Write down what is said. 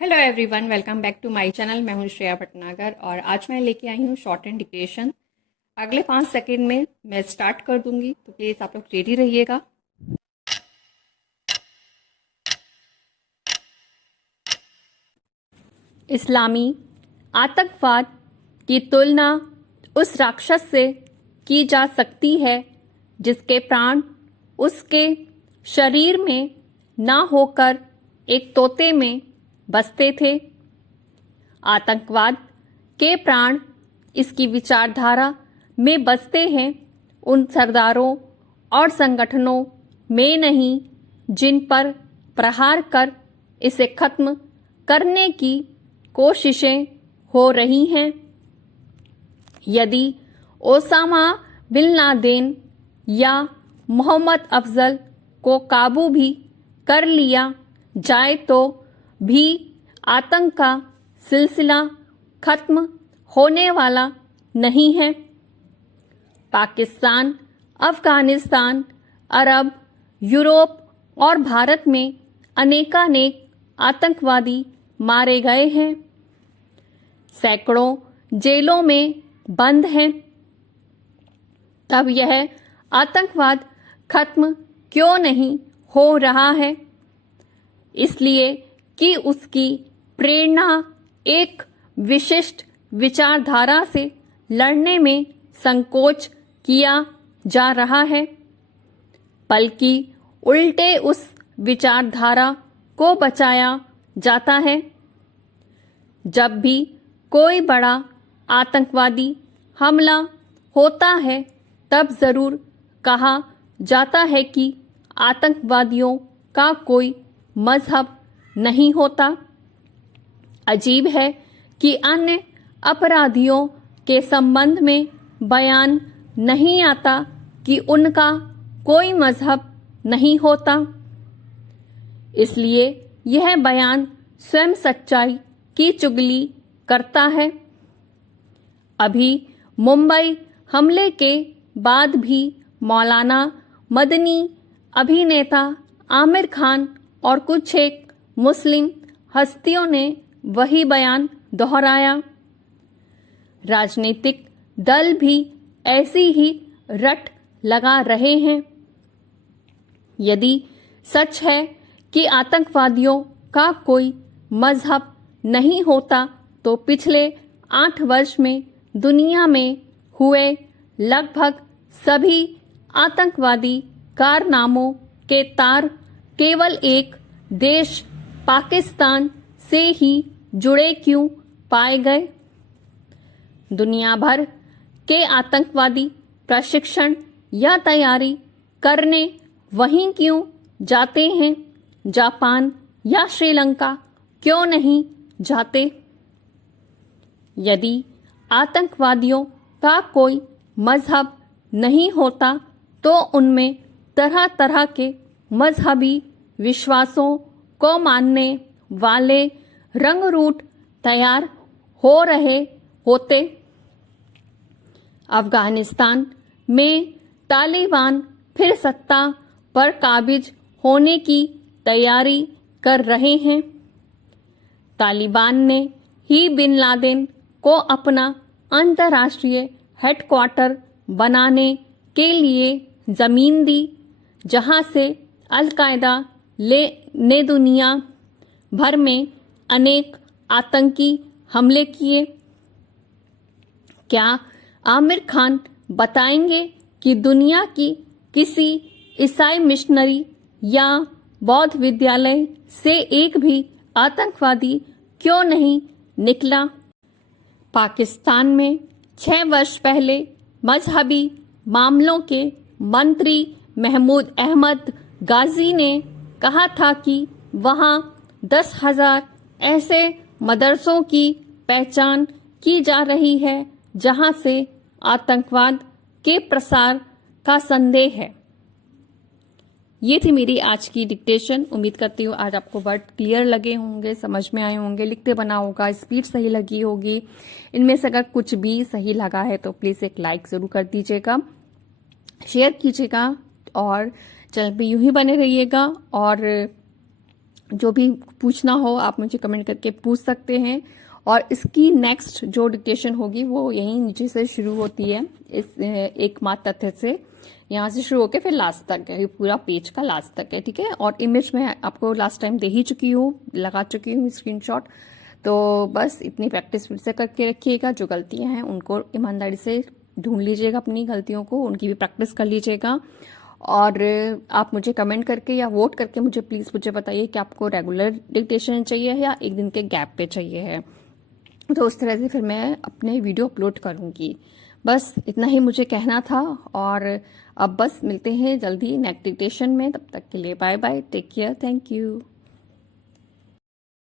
Hello everyone, welcome back to my channel. मैं हूं श्रेया भटनागर और आज मैं लेके आई हूं शॉर्ट एंड डिक्टेशन। अगले 5 सेकंड में मैं स्टार्ट कर दूंगी, तो प्लीज़ आप लोग रेडी रहिएगा। इस्लामी आतंकवाद की तुलना उस राक्षस से की जा सकती है जिसके प्राण उसके शरीर में ना होकर एक तोते में बसते थे। आतंकवाद के प्राण इसकी विचारधारा में बसते हैं उन सरदारों और संगठनों में नहीं जिन पर प्रहार कर इसे खत्म करने की कोशिशें हो रही हैं। यदि ओसामा बिन लादेन या मोहम्मद अफजल को काबू भी कर लिया जाए तो भी आतंक का सिलसिला खत्म होने वाला नहीं है। पाकिस्तान, अफगानिस्तान, अरब, यूरोप और भारत में अनेकानेक आतंकवादी मारे गए हैं। सैकड़ों जेलों में बंद हैं। तब यह आतंकवाद खत्म क्यों नहीं हो रहा है? इसलिए कि उसकी प्रेरणा एक विशिष्ट विचारधारा से लड़ने में संकोच किया जा रहा है, बल्कि उल्टे उस विचारधारा को बचाया जाता है। जब भी कोई बड़ा आतंकवादी हमला होता है तब जरूर कहा जाता है कि आतंकवादियों का कोई मजहब नहीं होता। अजीब है कि अन्य अपराधियों के संबंध में बयान नहीं आता कि उनका कोई मजहब नहीं होता। इसलिए यह बयान स्वयं सच्चाई की चुगली करता है। अभी मुंबई हमले के बाद भी मौलाना मदनी, अभिनेता आमिर खान और कुछ एक मुस्लिम हस्तियों ने वही बयान दोहराया। राजनीतिक दल भी ऐसी ही रट लगा रहे हैं। यदि सच है कि आतंकवादियों का कोई मजहब नहीं होता तो पिछले 8 वर्ष में दुनिया में हुए लगभग सभी आतंकवादी कारनामों के तार केवल एक देश पाकिस्तान से ही जुड़े क्यों पाए गए? दुनिया भर के आतंकवादी प्रशिक्षण या तैयारी करने वहीं क्यों जाते हैं? जापान या श्रीलंका क्यों नहीं जाते? यदि आतंकवादियों का कोई मजहब नहीं होता तो उनमें तरह तरह के मजहबी विश्वासों को मानने वाले रंगरूट तैयार हो रहे होते। अफगानिस्तान में तालिबान फिर सत्ता पर काबिज होने की तैयारी कर रहे हैं। तालिबान ने ही बिन लादेन को अपना अंतर्राष्ट्रीय हेडक्वार्टर बनाने के लिए जमीन दी, जहां से अल-कायदा ने दुनिया भर में अनेक आतंकी हमले किए। क्या आमिर खान बताएंगे कि दुनिया की किसी ईसाई मिशनरी या बौद्ध विद्यालय से एक भी आतंकवादी क्यों नहीं निकला? पाकिस्तान में 6 वर्ष पहले मजहबी मामलों के मंत्री महमूद अहमद गाजी ने कहा था कि वहां 10,000 ऐसे मदरसों की पहचान की जा रही है जहां से आतंकवाद के प्रसार का संदेह है। ये थी मेरी आज की डिक्टेशन। उम्मीद करती हूँ आज आपको वर्ड क्लियर लगे होंगे, समझ में आए होंगे, लिखते बना होगा, स्पीड सही लगी होगी। इनमें से अगर कुछ भी सही लगा है तो प्लीज़ एक लाइक ज़रूर कर दीजिएगा, शेयर कीजिएगा और चैनल पे यूं ही बने रहिएगा। और जो भी पूछना हो आप मुझे कमेंट करके पूछ सकते हैं। और इसकी नेक्स्ट जो डिक्टेशन होगी वो यहीं नीचे से शुरू होती है, इस एकमात्र तथ्य से यहाँ से शुरू होकर फिर लास्ट तक है, ये पूरा पेज का लास्ट तक है, ठीक है। और इमेज मैं आपको लास्ट टाइम दे ही चुकी हूँ, लगा चुकी हूँ स्क्रीनशॉट। तो बस इतनी प्रैक्टिस फिर से करके रखिएगा। जो गलतियां हैं उनको ईमानदारी से ढूंढ लीजिएगा, अपनी गलतियों को, उनकी भी प्रैक्टिस कर लीजिएगा। और आप मुझे कमेंट करके या वोट करके मुझे मुझे बताइए कि आपको रेगुलर डिक्टेशन चाहिए है या एक दिन के गैप पे चाहिए है। तो उस तरह से फिर मैं अपने वीडियो अपलोड करूंगी। बस इतना ही मुझे कहना था। और अब बस मिलते हैं जल्दी नेक्स्ट डिक्टेशन में, तब तक के लिए bye bye, take care, thank you.